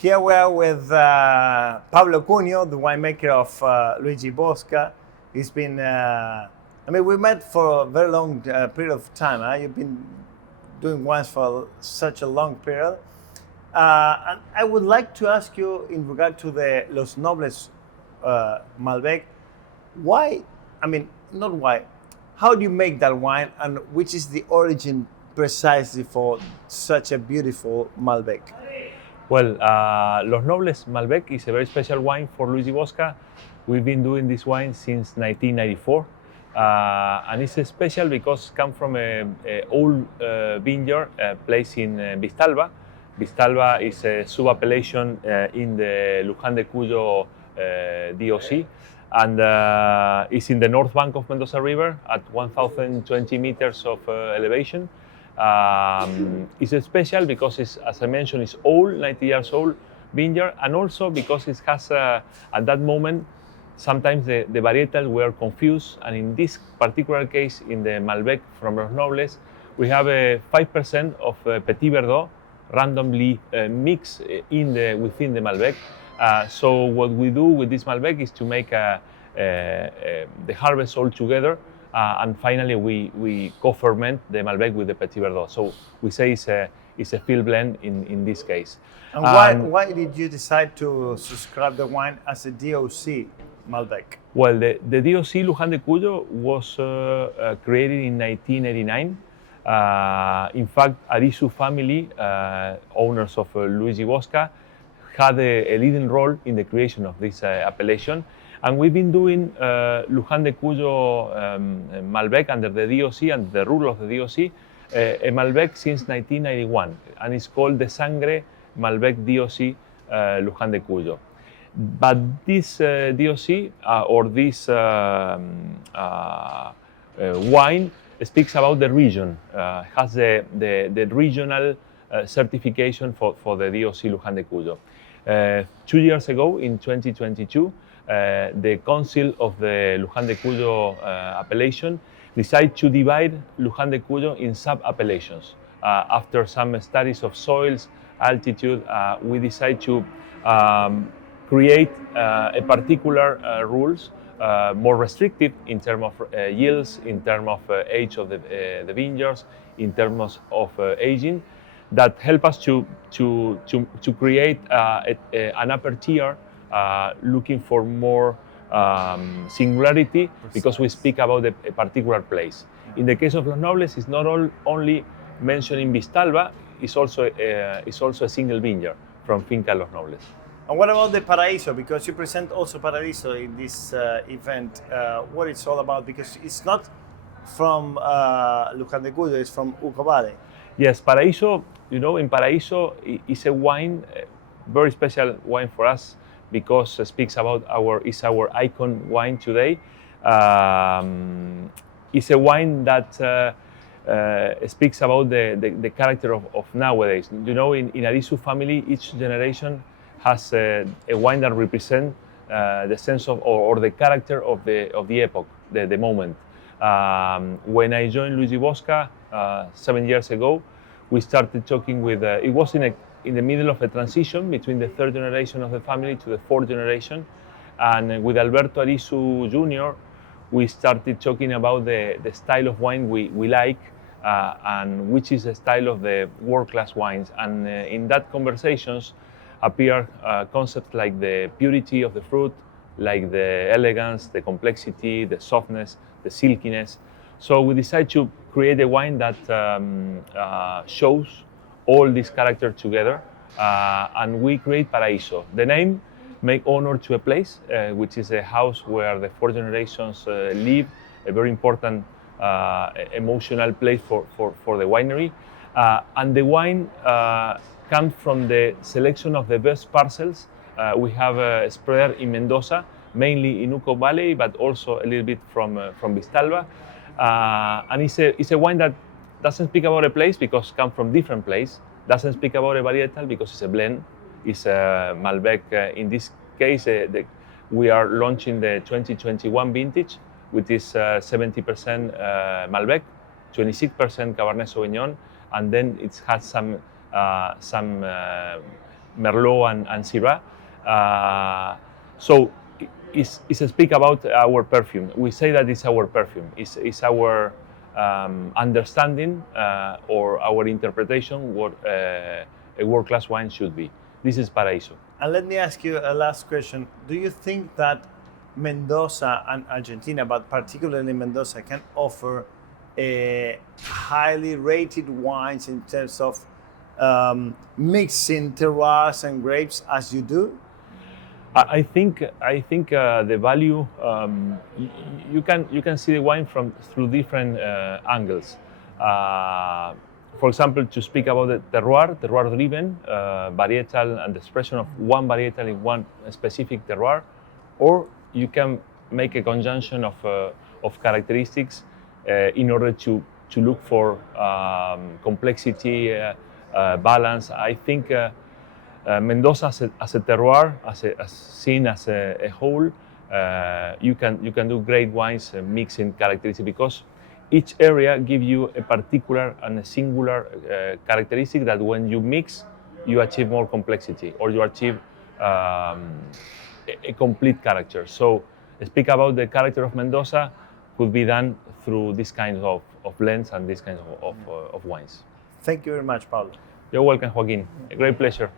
Here we are with Pablo Cúneo, the winemaker of Luigi Bosca. He's been, we met for a very long period of time. Huh? You've been doing wines for such a long period. And I would like to ask you in regard to the Los Nobles Malbec, why, not why, how do you make that wine and which is the origin precisely for such a beautiful Malbec? Well, Los Nobles Malbec is a very special wine for Luigi Bosca. We've been doing this wine since 1994. And it's special because it comes from an old vineyard placed in Vistalba. Vistalba is a sub-appellation in the Luján de Cuyo DOC. And it's in the north bank of Mendoza River at 1,020 meters of elevation. It's special because it's, as I mentioned, it's old, 90 years old vineyard, and also because it has, at that moment, sometimes the varietals were confused, and in this particular case, in the Malbec from Los Nobles, we have a 5% of Petit Verdot randomly mixed within the Malbec. So what we do with this Malbec is to make the harvest all together. And finally, we co-ferment the Malbec with the Petit Verdot. So we say it's a field blend in this case. And why did you decide to subscribe the wine as a DOC Malbec? Well, the DOC Luján de Cuyo was created in 1989. In fact, Arisu family, owners of Luigi Bosca, had a leading role in the creation of this appellation. And we've been doing Luján de Cuyo Malbec under the DOC and the rule of the DOC, a Malbec since 1991, and it's called the Sangre Malbec DOC Luján de Cuyo. But this DOC or this wine speaks about the region, has the regional certification for the DOC Luján de Cuyo. 2 years ago, in 2022, the Council of the Luján de Cuyo appellation decided to divide Luján de Cuyo in sub-appellations. After some studies of soils, altitude, we decided to create a particular rules, more restrictive in terms of yields, in terms of age of the vineyards, in terms of aging, that help us to create an upper tier looking for more singularity because we speak about a particular place. In the case of Los Nobles, it's not only mentioning Vistalba, it's also a single vineyard from Finca Los Nobles. And what about the Paraíso? Because you present also Paraíso in this event. What it's all about? Because it's not from Luján de Cuyo, it's from Uco Valley. Yes, Paraíso, in Paraíso is a wine, very special wine for us because it speaks about it's our icon wine today. It's a wine that speaks about the character of nowadays. In Arisu family, each generation has a wine that represents the sense of or the character of the epoch, the moment. When I joined Luigi Bosca 7 years ago, we started talking with. It was in the middle of a transition between the third generation of the family to the fourth generation, and with Alberto Arisu Jr., we started talking about the style of wine we like, and which is the style of the world-class wines. And in that conversations appear concepts like the purity of the fruit, like the elegance, the complexity, the softness, the silkiness. So we decided to create a wine that shows all these characters together, and we create Paraíso. The name make honor to a place, which is a house where the four generations live, a very important emotional place for the winery. And the wine comes from the selection of the best parcels. We have spread in Mendoza, mainly in Uco Valley, but also a little bit from Vistalba. And it's a wine that doesn't speak about a place because it comes from different places. Doesn't speak about a varietal because it's a blend. It's a Malbec. In this case, we are launching the 2021 vintage, which is 70% Malbec, 26% Cabernet Sauvignon, and then it has some Merlot and Syrah. So it's speak about our perfume. We say that it's our perfume. It's our understanding or our interpretation what a world-class wine should be. This is Paraíso. And let me ask you a last question. Do you think that Mendoza and Argentina, but particularly Mendoza, can offer a highly rated wines in terms of mixing terroirs and grapes as you do? I think the value you can see the wine through different angles. For example, to speak about the terroir-driven, varietal and the expression of one varietal in one specific terroir, or you can make a conjunction of characteristics in order to look for complexity, balance. I think Mendoza as a terroir, as seen as a whole, you can do great wines mixing characteristics because each area gives you a particular and a singular characteristic that when you mix, you achieve more complexity or you achieve a complete character. So speak about the character of Mendoza could be done through this kind of blends and this kind of wines. Thank you very much, Pablo. You're welcome, Joaquín. A great pleasure.